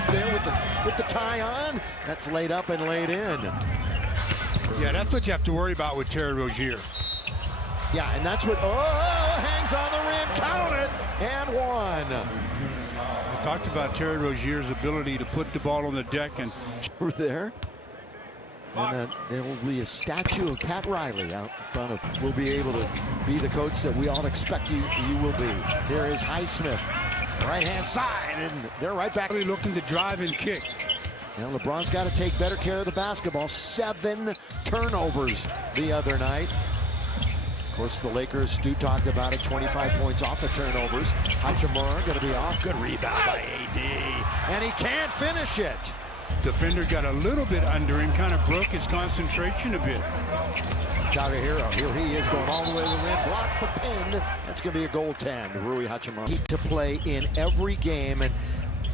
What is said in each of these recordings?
He's there with the tie on. That's laid up and laid in. Yeah, that's what you have to worry about with Terry Rozier. Yeah, and that's what, hangs on the rim, count it, and one. I talked about Terry Rozier's ability to put the ball on the deck and over there. And there will be a statue of Pat Riley out in front of. Will be able to be the coach that we all expect you will be. There is Highsmith, right-hand side, and they're right back. Looking to drive and kick. Now LeBron's got to take better care of the basketball. 7 turnovers the other night. Of course, the Lakers, Stu talked about it, 25 points off the turnovers. Hachimura going to be off. Good rebound by AD. And he can't finish it. Defender got a little bit under him, kind of broke his concentration a bit. Tyler Hero, here he is going all the way to the rim, blocked the pin. That's going to be a goaltend. Rui Hachimura. He to play in every game, and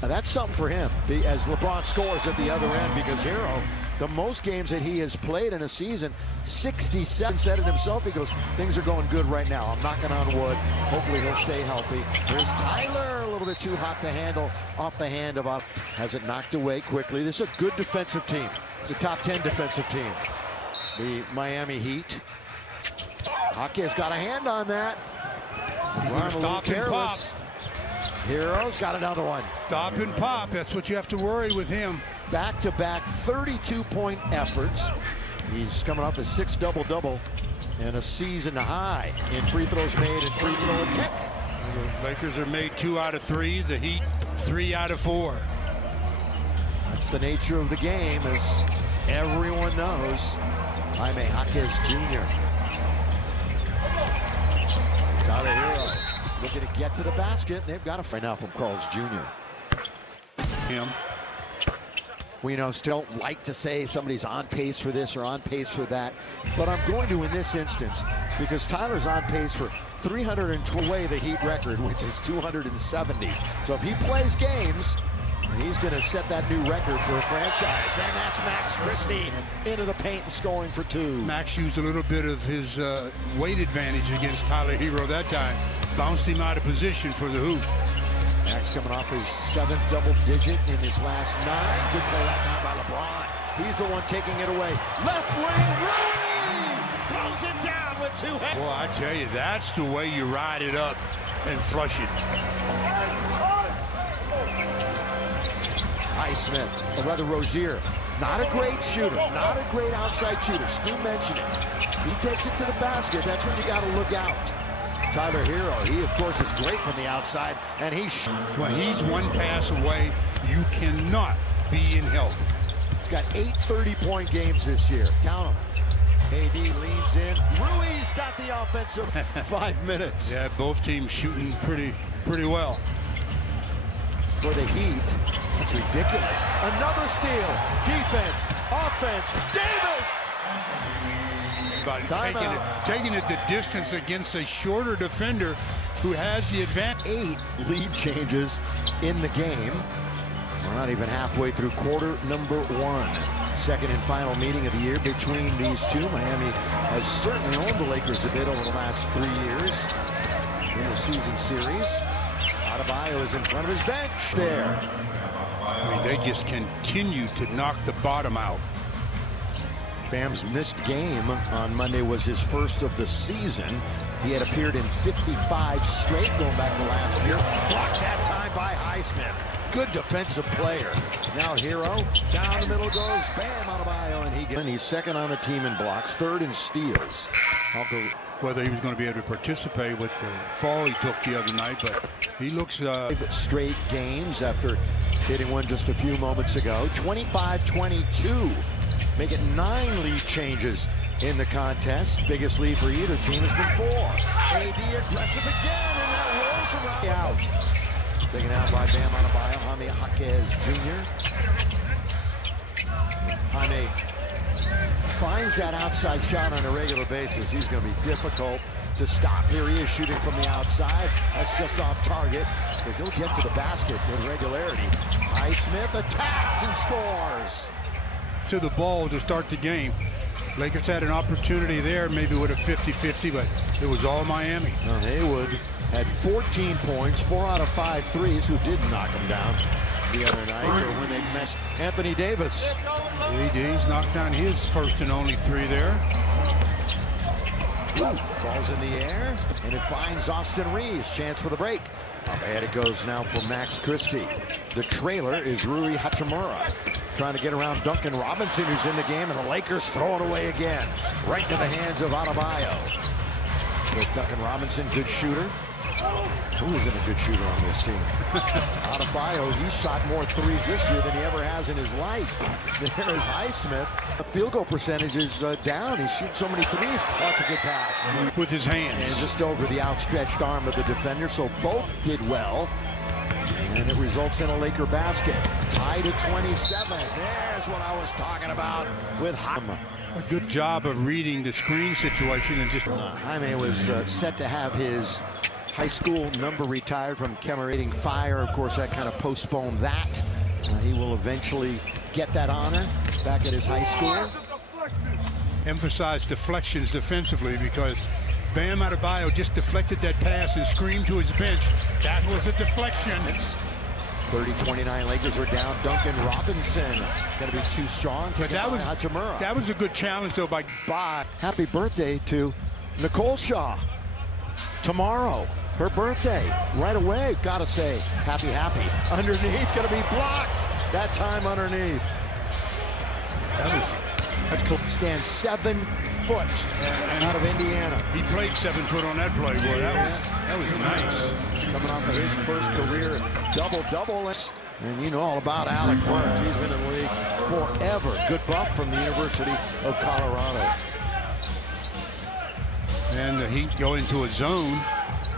that's something for him as LeBron scores at the other end, because Hero, the most games that he has played in a season, 67, said it himself. He goes, things are going good right now. I'm knocking on wood. Hopefully he'll stay healthy. Here's Tyler, a little bit too hot to handle off the hand of has it knocked away quickly. This is a good defensive team. It's a top 10 defensive team. The Miami Heat. Hockey has got a hand on that. Stop and pop. Hero's got another one. Stop and pop. That's what you have to worry with him. Back-to-back 32-point efforts. He's coming off his 6th double-double and a season high in free throws made and free throw attempt. The Lakers are made 2 out of 3. The Heat 3 out of 4. That's the nature of the game, as everyone knows. Jaime Jaquez Jr. Tyler Hero looking to get to the basket. They've got a find out from Carl's Jr. Him. We still don't like to say somebody's on pace for this or on pace for that, but I'm going to in this instance, because Tyler's on pace for 320 away the Heat record, which is 270. So if he plays games, he's going to set that new record for a franchise. And that's Max Christie into the paint and scoring for 2. Max used a little bit of his weight advantage against Tyler Hero that time. Bounced him out of position for the hoop. Max coming off his 7th double digit in his last 9. Good play that time by LeBron. He's the one taking it away. Left wing, Rui throws it down with 2 hands. Well, I tell you, that's the way you ride it up and flush it. Highsmith, or rather Rozier, not a great shooter, not a great outside shooter. Stu mentioned it. If he takes it to the basket, that's when you got to look out. Tyler Hero, he of course is great from the outside, and when he's one pass away, you cannot be in help. He's got 8 30-point games this year. Count them. AD leans in. Rui's got the offensive 5 minutes. Yeah, both teams shooting pretty well. For the Heat, it's ridiculous. Another steal. Defense, offense. Davis. Taking it the distance against a shorter defender who has the advantage. 8 lead changes in the game. We're not even halfway through quarter number 1. Second and final meeting of the year between these two. Miami has certainly owned the Lakers a bit over the last 3 years in the season series. Adebayo is in front of his bench there. I mean, they just continue to knock the bottom out. Bam's missed game on Monday was his first of the season. He had appeared in 55 straight going back to last year. Blocked that time by Highsmith. Good defensive player. Now Hero, down the middle goes Bam Adebayo, and he's second on the team in blocks, 3rd in steals. Whether he was going to be able to participate with the fall he took the other night, but he looks... Straight games after hitting one just a few moments ago. 25-22. Make it 9 lead changes in the contest. Biggest lead for either team has been 4. AD aggressive again, and that rolls around. Out. Taken out by Bam Adebayo, Jaime Jaquez Jr. Jaime finds that outside shot on a regular basis. He's going to be difficult to stop. Here he is shooting from the outside. That's just off target, because he'll get to the basket with regularity. Highsmith attacks and scores. To the ball to start the game. Lakers had an opportunity there, maybe with a 50-50, but it was all Miami. Haywood had 14 points, 4 out of 5 threes, who did knock him down. the other night, or when they missed Anthony Davis. AD's knocked down his first and only three there. Ball's in the air, and it finds Austin Reaves. Chance for the break. Up ahead it goes now for Max Christie. The trailer is Rui Hachimura, trying to get around Duncan Robinson, who's in the game, and the Lakers throw it away again. Right to the hands of Adebayo. With Duncan Robinson, good shooter. Who isn't a good shooter on this team? Adebayo, he shot more threes this year than he ever has in his life. There is Highsmith. The field goal percentage is down. He shoots so many threes. That's a good pass. With his hands. And just over the outstretched arm of the defender. So both did well. And it results in a Laker basket. Tied at 27. There's what I was talking about with Jaime. A good job of reading the screen situation and just... Jaime was set to have his high school number retired from commemorating fire. Of course, that kind of postponed that. He will eventually get that honor back at his high school. Emphasize deflections defensively, because Bam Adebayo just deflected that pass and screamed to his bench. That was a deflection. 30-29 Lakers are down. Duncan Robinson going to be too strong. But that was a good challenge, though, by... Happy birthday to Nicole Shaw. Tomorrow, her birthday. Right away, gotta say, happy. Underneath, gonna be blocked. That time underneath. That's cool. Stands 7 foot out of Indiana. He played 7 foot on that play, boy. That was nice. Coming off of his first career double-double. And you know all about Alec Burks. He's been in the league forever. Good buff from the University of Colorado. And the Heat go into a zone.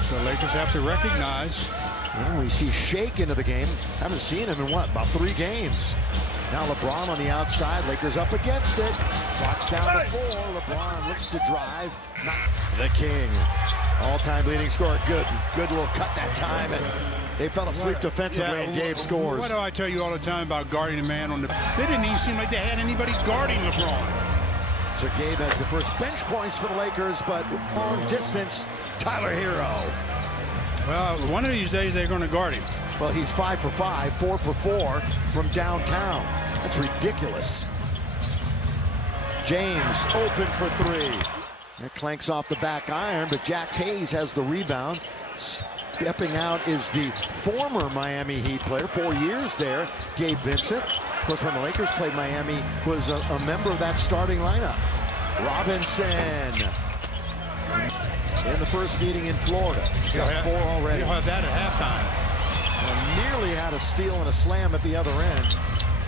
So Lakers have to recognize. Well, we see Shake into the game. Haven't seen him in what, about 3 games. Now LeBron on the outside. Lakers up against it. Clock's down to 4. LeBron looks to drive. Not the king. All-time leading scorer. Good little cut that time. And they fell asleep defensively and Gabe scores. What do I tell you all the time about guarding a man on the... They didn't even seem like they had anybody guarding LeBron. So Gabe has the first bench points for the Lakers, but long distance, Tyler Hero. Well, one of these days they're going to guard him. Well, he's 5 for 5, 4 for 4 from downtown. That's ridiculous. James open for 3. That clanks off the back iron, but Jax Hayes has the rebound. Stepping out is the former Miami Heat player, 4 years there, Gabe Vincent. Of course, when the Lakers played Miami, was a member of that starting lineup. Robinson in the first meeting in Florida. He's got 4 already. He'll have that at halftime. And nearly had a steal and a slam at the other end.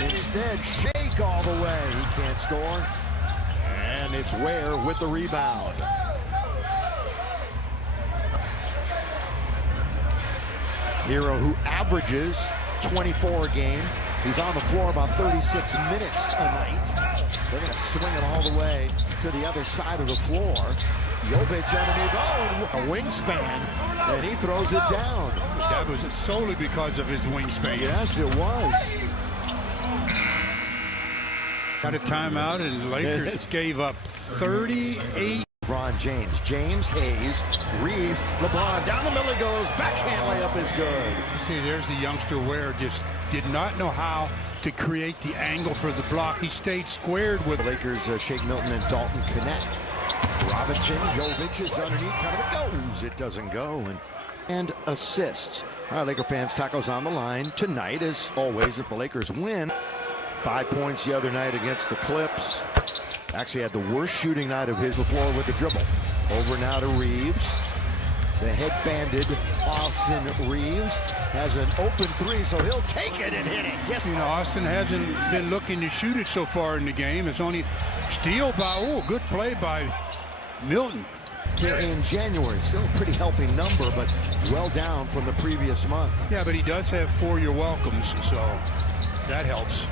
Instead, Shake all the way. He can't score. And it's Ware with the rebound. Hero, who averages 24 a game. He's on the floor about 36 minutes a night. They're going to swing it all the way to the other side of the floor. Jovic underneath, a wingspan, and he throws it down. That was solely because of his wingspan. Yes, it was. Got a timeout, and the Lakers gave up 38. LeBron James, Hayes, Reaves, LeBron down the middle goes, backhand layup is good. See, there's the youngster Ware, just did not know how to create the angle for the block. He stayed squared with the Lakers. Shake Milton and Dalton connect. Robinson, Jovic is underneath, kind of goes. It doesn't go. And assists. All right, Laker fans, tacos on the line tonight, as always, if the Lakers win. 5 points the other night against the Clips. Actually had the worst shooting night of his before with the dribble. Over now to Reaves. The head-banded Austin Reaves has an open 3, so he'll take it and hit it. Yep. You know, Austin hasn't been looking to shoot it so far in the game. It's only steal by, good play by Milton. Here in January, still a pretty healthy number, but well down from the previous month. Yeah, but he does have 4 year welcomes, so that helps.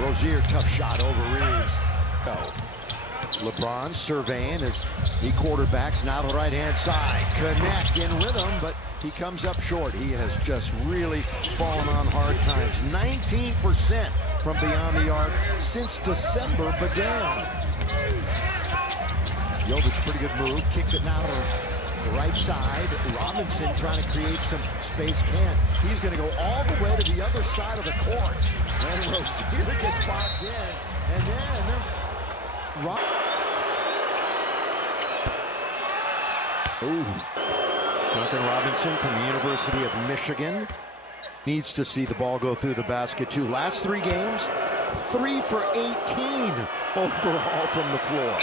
Rozier, tough shot over Reaves. LeBron surveying as he quarterbacks now to the right-hand side. Connect in rhythm, but he comes up short. He has just really fallen on hard times. 19% from beyond the arc since December began. Jovic, pretty good move. Kicks it now to Right side, Robinson trying to create some space. Can't. He's going to go all the way to the other side of the court. And Rozier gets boxed in. And then Duncan Robinson from the University of Michigan needs to see the ball go through the basket too. Last 3 games, 3 for 18 overall from the floor.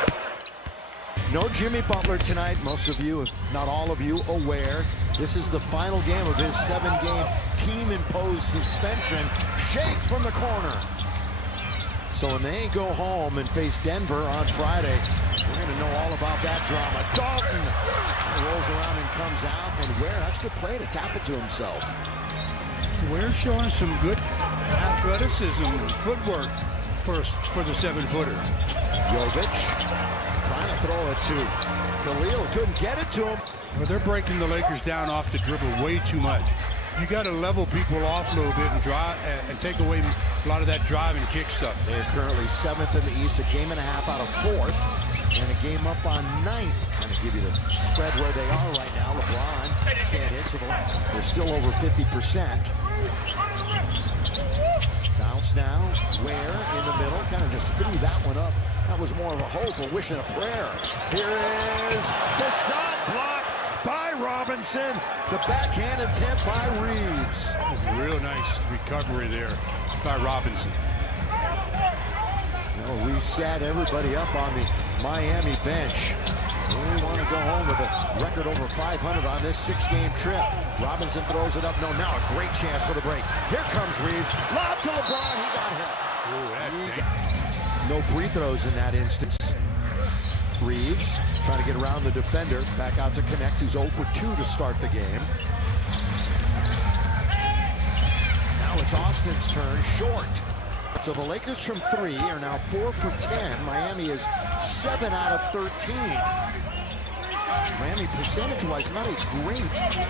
No Jimmy Butler tonight. Most of you, if not all of you, aware. This is the final game of his 7-game team-imposed suspension. Shake from the corner. So when they go home and face Denver on Friday, we're going to know all about that drama. Dalton rolls around and comes out. And Ware, that's a good play to tap it to himself. Ware's showing some good athleticism, footwork for the 7-footer. Jovic trying to throw it to Khalil. Couldn't get it to him. Well, they're breaking the Lakers down off the dribble way too much. You got to level people off a little bit and drive and take away a lot of that drive and kick stuff. They're currently 7th in the East, a game and a half out of 4th, and a game up on 9th. Kind of give you the spread where they are right now. LeBron can't hit, so they're still over 50%. Bounce now, Ware in the middle, kind of just threw that one up. That was more of a hope, a wish and a prayer. Here is the shot blocked by Robinson. The backhand attempt by Reeves. That was a real nice recovery there by Robinson. Well, reset everybody up on the Miami bench. We want to go home with a record over 500 on this 6-game trip. Robinson throws it up. No, now a great chance for the break. Here comes Reeves. Lob to LeBron. He got hit. No free throws in that instance. Reeves trying to get around the defender. Back out to connect. He's 0 for 2 to start the game. Now it's Austin's turn. Short. So the Lakers from 3 are now 4 for 10. Miami is 7 out of 13. Miami percentage-wise not a great shooting.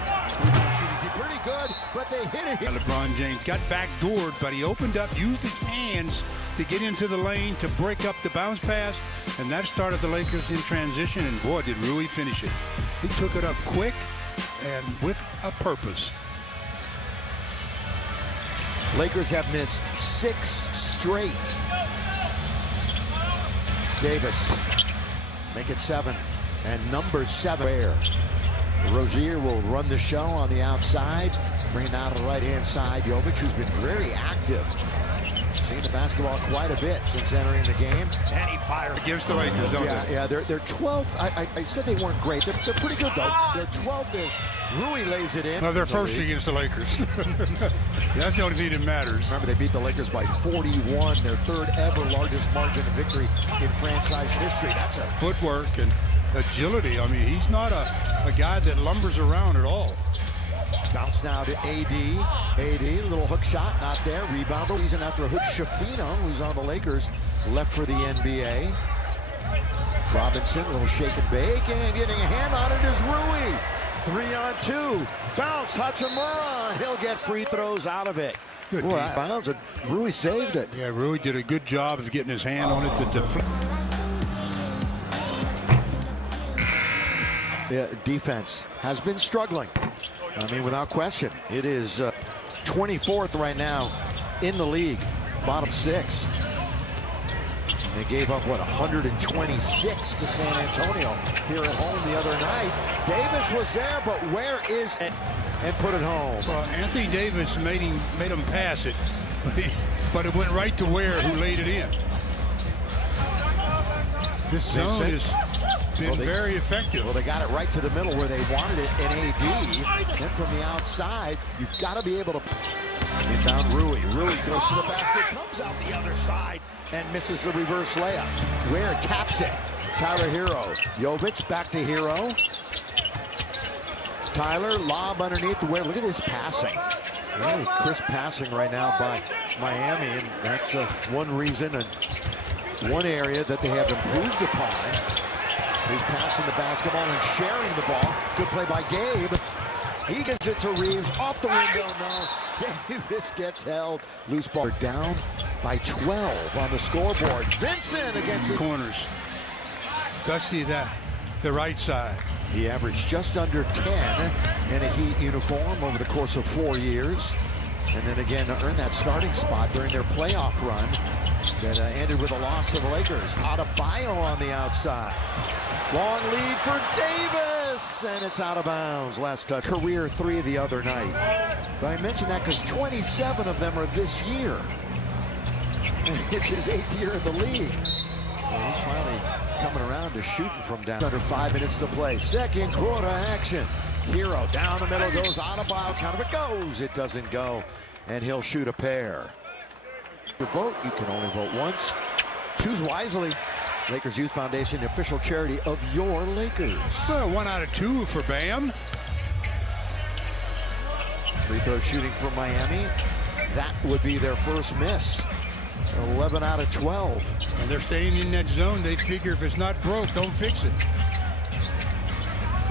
Pretty good, but they hit it. LeBron James got backdoored, but he opened up, used his hands to get into the lane to break up the bounce pass, and that started the Lakers in transition, and boy, did Rui finish it. He took it up quick and with a purpose. Lakers have missed 6 straight. Davis, make it 7. And number 7, Ware. Rozier will run the show on the outside. Bring it down to the right-hand side. Jovic, who's been very active. Seen the basketball quite a bit since entering the game. And he fires. Against the Lakers, don't they? Yeah, they're 12th. I said they weren't great. They're pretty good, though. Their 12th is Rui lays it in. No, they're first against the Lakers. That's the only thing that matters. Remember, they beat the Lakers by 41. Their 3rd ever largest margin of victory in franchise history. That's a footwork and agility. I mean, he's not a guy that lumbers around at all. Bounce now to AD. AD, little hook shot, not there. Rebound. He's in after a hook. Shafino, who's on the Lakers, left for the NBA. Robinson, little shake and bake, and getting a hand on it is Rui. 3-on-2. Bounce, Hachimura. He'll get free throws out of it. Good bounce, and Rui saved it. Yeah, Rui did a good job of getting his hand on it to deflect. The defense has been struggling. I mean, without question. It is 24th right now in the league, bottom 6. They gave up, what, 126 to San Antonio here at home the other night. Davis was there, but where is it? And put it home. Well, Anthony Davis made him pass it, but it went right to Ware, who laid it in. This zone has been very effective. Well, they got it right to the middle where they wanted it in AD. Then from the outside, you've got to be able to inbound Rui. Rui goes to the basket, comes out the other side, and misses the reverse layup. Ware taps it. Tyler Hero. Jovic back to Hero. Tyler, lob underneath the Ware. Look at this passing. Really crisp passing right now by Miami, and that's one reason and one area that they have improved upon. He's passing the basketball and sharing the ball. Good play by Gabe. He gets it to Reeves. Off the window, no. Davis gets held. Loose ball. Down by 12 on the scoreboard. Vincent against the corners. Let's see that. The right side. He averaged just under 10 in a Heat uniform over the course of 4 years. And then again earned that starting spot during their playoff run that ended with a loss to the Lakers. Adebayo on the outside. Long lead for Davis, and it's out of bounds. Last touch. Career 3 the other night. But I mention that because 27 of them are this year. And it's his 8th year in the league. So he's finally coming around to shooting from down. Under 5 minutes to play. Second quarter action. Hero down the middle, goes Adebayo, count of it goes. It doesn't go, and he'll shoot a pair. To vote, you can only vote once. Choose wisely. Lakers Youth Foundation, the official charity of your Lakers. Well, 1 out of 2 for Bam. Free throw shooting from Miami. That would be their first miss. 11 out of 12. And they're staying in that zone. They figure if it's not broke, don't fix it.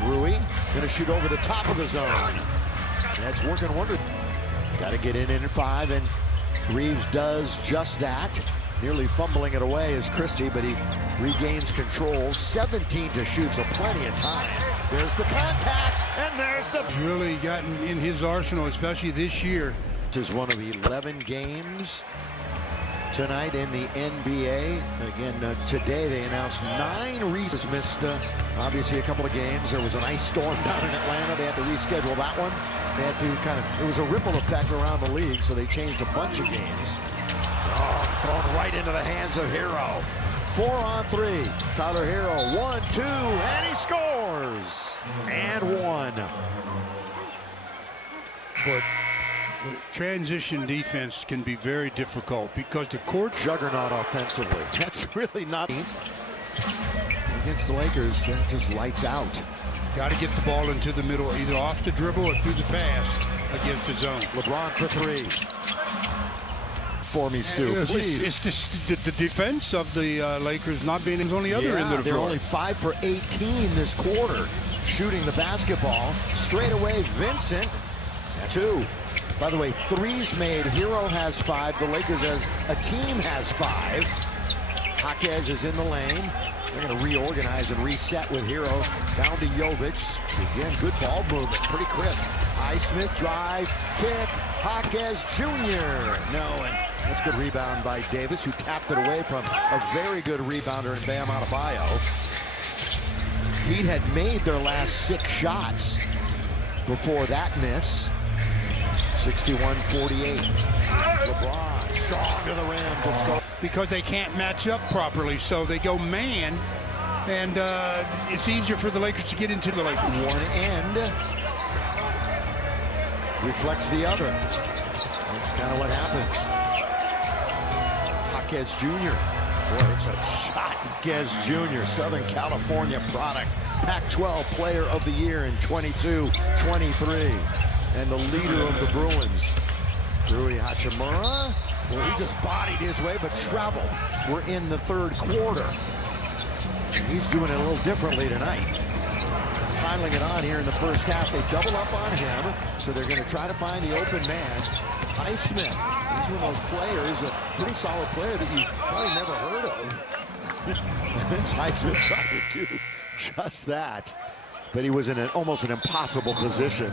Rui going to shoot over the top of the zone. That's working wonders. Got to get in 5, and Reeves does just that. Nearly fumbling it away is Christie, but he regains control. 17 to shoot, so plenty of time. There's the contact, and there's the... He's really gotten in his arsenal, especially this year. This is one of 11 games tonight in the NBA. Again, today they announced 9 reasons. Missed obviously a couple of games. There was an ice storm down in Atlanta. They had to reschedule that one. They had to it was a ripple effect around the league, so they changed a bunch of games. Oh, thrown right into the hands of Hero. 4 on 3. Tyler Hero, 1, 2, and he scores. And 1. But transition defense can be very difficult because the court juggernaut offensively. That's really not against the Lakers. That just lights out. Got to get the ball into the middle, either off the dribble or through the pass against the zone. LeBron for 3. For me, Stu. It's just the defense of the Lakers not being on the other end of the they're floor. only 5 for 18 this quarter, shooting the basketball. Straight away, Vincent. 2. By the way, 3s made. Hero has 5. The Lakers as a team has 5. Jaquez is in the lane. They're going to reorganize and reset with Hero down to Jovic. Again, good ball movement, pretty crisp. Highsmith drive, kick, Jaquez Jr. No, and that's good rebound by Davis, who tapped it away from a very good rebounder in Bam Adebayo. Heat had made their last 6 shots before that miss. 61-48. LeBron strong to the rim to score. Because they can't match up properly, so they go man, and it's easier for the Lakers to get into the Lakers. One end reflects the other. That's kind of what happens. Jaquez Jr. Boy, it's a shot. Jaquez Jr., Southern California product. Pac-12 Player of the Year in 22-23. And the leader of the Bruins, Rui Hachimura. Well, he just bodied his way, but traveled. We're in the 3rd quarter. He's doing it a little differently tonight. Piling it on here in the first half. They double up on him, so they're going to try to find the open man. Highsmith. He's one of those players, a pretty solid player that you probably never heard of. Highsmith tried to do just that, but he was in almost an impossible position.